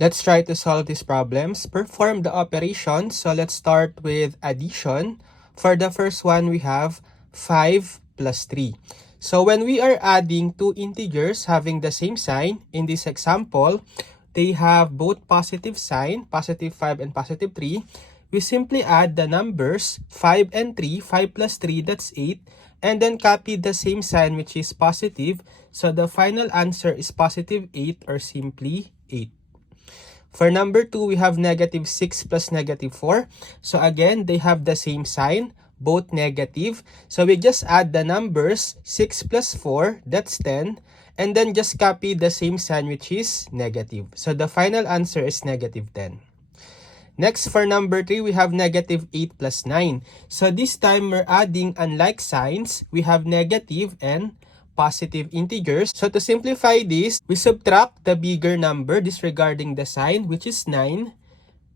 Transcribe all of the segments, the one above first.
Let's try to solve these problems. Perform the operations. So let's start with addition. For the first one, we have 5 plus 3. So when we are adding two integers having the same sign, in this example, they have both positive sign, positive 5 and positive 3. We simply add the numbers 5 and 3, 5 plus 3, that's 8. And then copy the same sign which is positive. So the final answer is positive 8 or simply 8. For number 2, we have negative 6 plus negative 4. So again, they have the same sign, both negative. So we just add the numbers 6 plus 4, that's 10. And then just copy the same sign which is negative. So the final answer is negative 10. Next, for number 3, we have negative 8 plus 9. So this time, we're adding unlike signs. We have negative and positive integers. So to simplify this, we subtract the bigger number disregarding the sign, which is 9,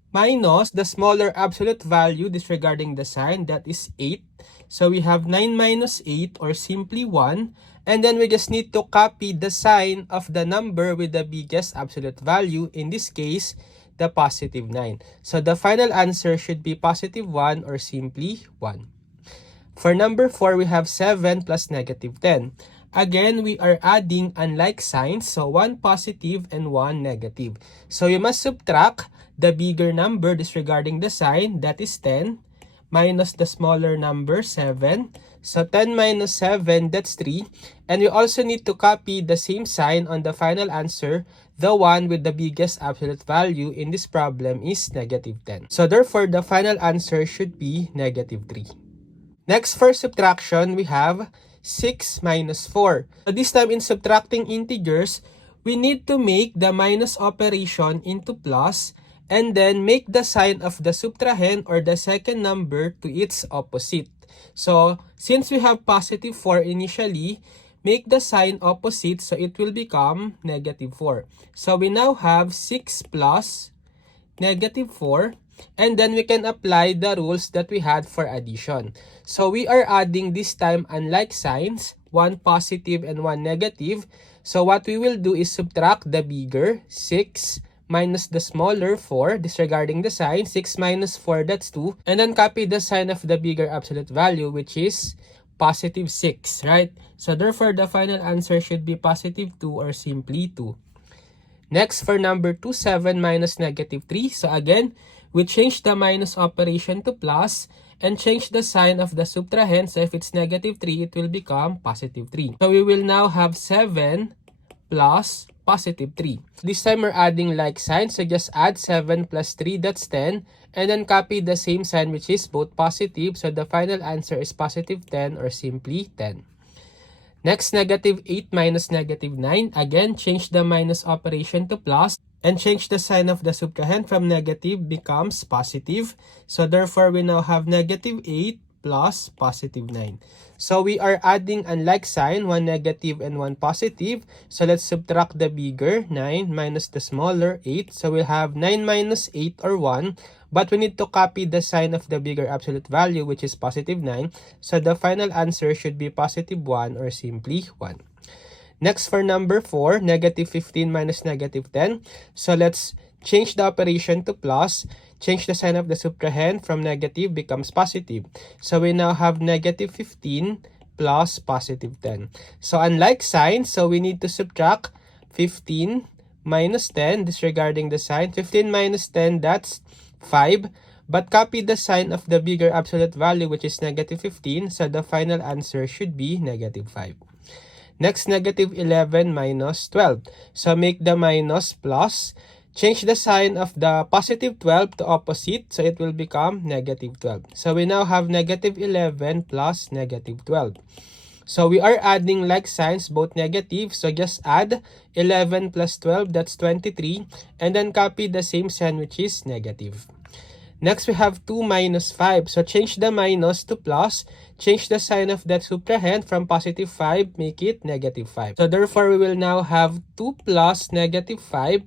minus the smaller absolute value disregarding the sign, that is 8. So we have 9 minus 8 or simply 1. And then we just need to copy the sign of the number with the biggest absolute value. In this case, the positive 9. So the final answer should be positive 1 or simply 1. For number 4, we have 7 plus negative 10. Again, we are adding unlike signs, so one positive and one negative. So you must subtract the bigger number disregarding the sign, that is 10, minus the smaller number, 7. So 10 minus 7, that's 3. And we also need to copy the same sign on the final answer. The one with the biggest absolute value in this problem is negative 10. So therefore, the final answer should be negative 3. Next, for subtraction, we have 6 minus 4. So this time in subtracting integers, we need to make the minus operation into plus and then make the sign of the subtrahend or the second number to its opposite. So since we have positive 4 initially, make the sign opposite so it will become negative 4. So we now have 6 plus negative 4. And then we can apply the rules that we had for addition. So we are adding this time unlike signs, one positive and one negative. So what we will do is subtract the bigger, 6, minus the smaller, 4, disregarding the sign. 6 minus 4, that's 2. And then copy the sign of the bigger absolute value, which is positive 6, right? So therefore, the final answer should be positive 2 or simply 2. Next, for number 2, 7 minus negative 3. So again, we change the minus operation to plus and change the sign of the subtrahend. So if it's negative 3, it will become positive 3. So we will now have 7 plus positive 3. This time we're adding like signs. So just add 7 plus 3, that's 10. And then copy the same sign which is both positive. So the final answer is positive 10 or simply 10. Next, negative 8 minus negative 9. Again, change the minus operation to plus and change the sign of the subtrahend from negative becomes positive. So therefore, we now have negative 8 plus positive 9. So we are adding unlike sign, one negative and one positive. So let's subtract the bigger, 9, minus the smaller, 8. So we'll have 9 minus 8 or 1. But we need to copy the sign of the bigger absolute value, which is positive 9. So the final answer should be positive 1 or simply 1. Next, for number 4, negative 15 minus negative 10. So let's change the operation to plus. Change the sign of the subtrahend from negative becomes positive. So we now have negative 15 plus positive 10. So unlike signs, so we need to subtract 15 minus 10, disregarding the sign. 15 minus 10, that's 5. But copy the sign of the bigger absolute value, which is negative 15. So the final answer should be negative 5. Next, negative 11 minus 12. So make the minus plus. Change the sign of the positive 12 to opposite. So it will become negative 12. So we now have negative 11 plus negative 12. So we are adding like signs, both negative. So just add 11 plus 12, that's 23. And then copy the same sign, which is negative. Next, we have 2 minus 5. So change the minus to plus. Change the sign of that subtrahend from positive 5, make it negative 5. So therefore, we will now have 2 plus negative 5.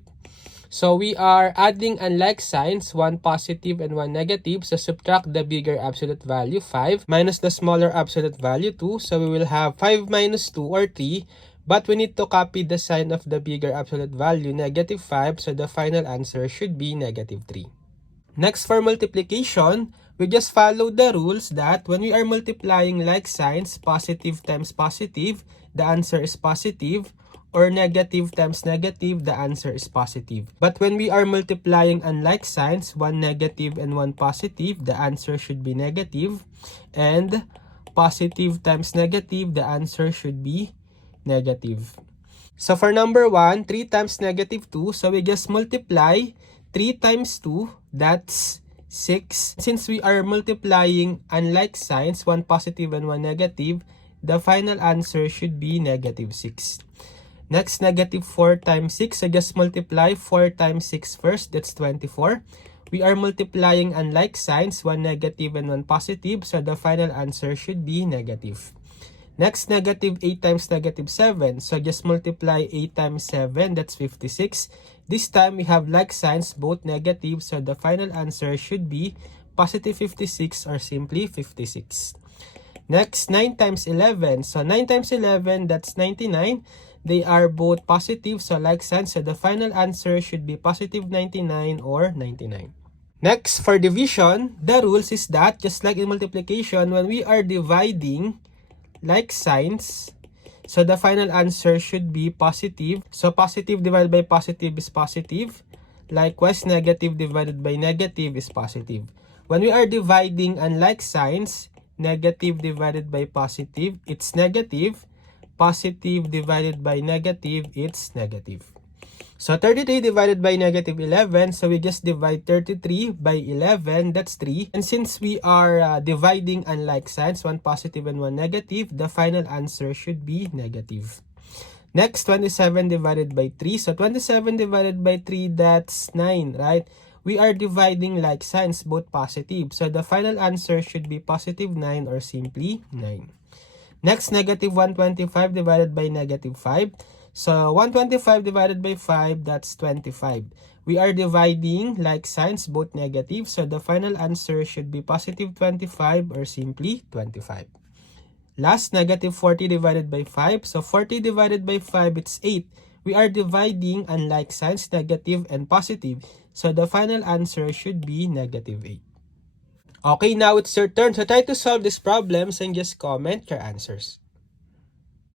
So we are adding unlike signs, one positive and one negative. So subtract the bigger absolute value, 5, minus the smaller absolute value, 2. So we will have 5 minus 2 or 3. But we need to copy the sign of the bigger absolute value, -5, so the final answer should be -3. Next, for multiplication, we just follow the rules that when we are multiplying like signs, positive times positive, the answer is positive, or negative times negative, the answer is positive. But when we are multiplying unlike signs, one negative and one positive, the answer should be negative. And positive times negative, the answer should be negative. So for number 1, 3 times -2. So we just multiply 3 times 2. That's 6. Since we are multiplying unlike signs, one positive and one negative, the final answer should be -6. Next, -4 times 6. So just multiply 4 times 6 first. That's 24. We are multiplying unlike signs, one negative and one positive. So the final answer should be negative. Next, -8 times -7. So just multiply 8 times 7. That's 56. This time we have like signs, both negative. So the final answer should be positive 56 or simply 56. Next, 9 times 11. So 9 times 11, that's 99. They are both positive, so like signs. So the final answer should be positive 99 or 99. Next, for division, the rules is that just like in multiplication, when we are dividing like signs, so the final answer should be positive. So positive divided by positive is positive. Likewise, negative divided by negative is positive. When we are dividing unlike signs, negative divided by positive, it's negative. Positive divided by negative, it's negative. So 33 divided by -11, so we just divide 33 by 11, that's 3. And since we are dividing unlike signs, one positive and one negative, the final answer should be negative. Next, 27 divided by 3. So 27 divided by 3, that's 9, right? We are dividing like signs, both positive. So the final answer should be positive 9 or simply 9. Next, -125 divided by -5. So 125 divided by 5, that's 25. We are dividing like signs, both negative. So the final answer should be positive 25 or simply 25. Last, -40 divided by 5. So 40 divided by 5, it's 8. We are dividing unlike signs, negative and positive. So the final answer should be -8. Okay, now it's your turn. So try to solve these problems and just comment your answers.